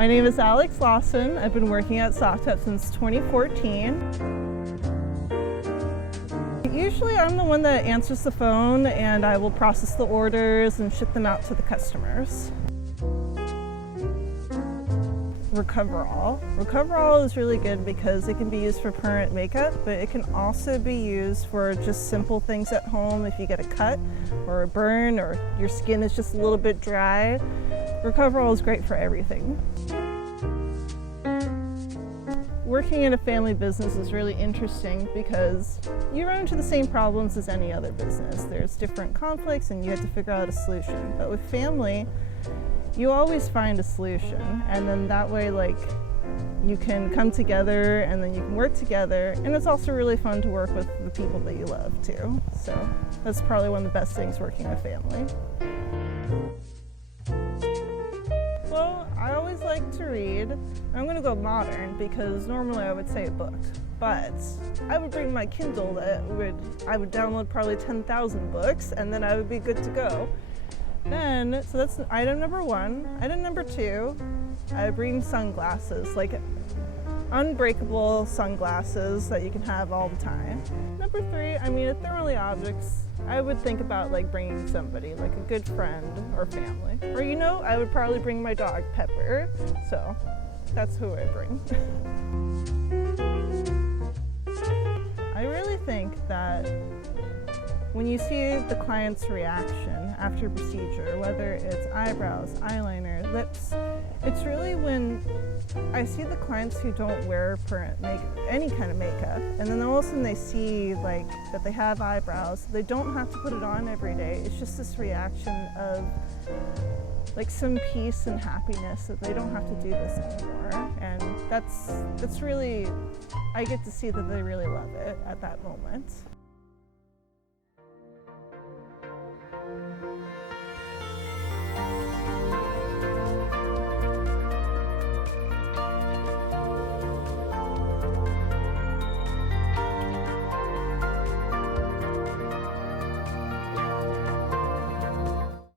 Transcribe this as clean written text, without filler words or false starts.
My name is Alex Lawson. I've been working at Softet since 2014. Usually I'm the one that answers the phone and I will process the orders and ship them out to the customers. Recoverall. Recoverall is really good because it can be used for permanent makeup, but it can also be used for just simple things at home. If you get a cut or a burn or your skin is just a little bit dry, Recoverall is great for everything. Working in a family business is really interesting because you run into the same problems as any other business. There's different conflicts and you have to figure out a solution. But with family, you always find a solution, and then that way you can come together and then you can work together, and it's also really fun to work with the people that you love too. So that's probably one of the best things working with family. Well, I always like to read. I'm going to go modern because normally I would say a book, but I would bring my Kindle that I would download probably 10,000 books, and then I would be good to go. So that's item number one. Item number two, I bring sunglasses, like unbreakable sunglasses that you can have all the time. Number three, if they're only objects, I would think about bringing somebody, like a good friend or family. Or I would probably bring my dog, Pepper. So that's who I bring. I really think that when you see the client's reaction after procedure, whether it's eyebrows, eyeliner, lips, it's really when I see the clients who don't wear any kind of makeup, and then all of a sudden they see that they have eyebrows. They don't have to put it on every day. It's just this reaction of some peace and happiness that they don't have to do this anymore. And that's really, I get to see that they really love it at that moment.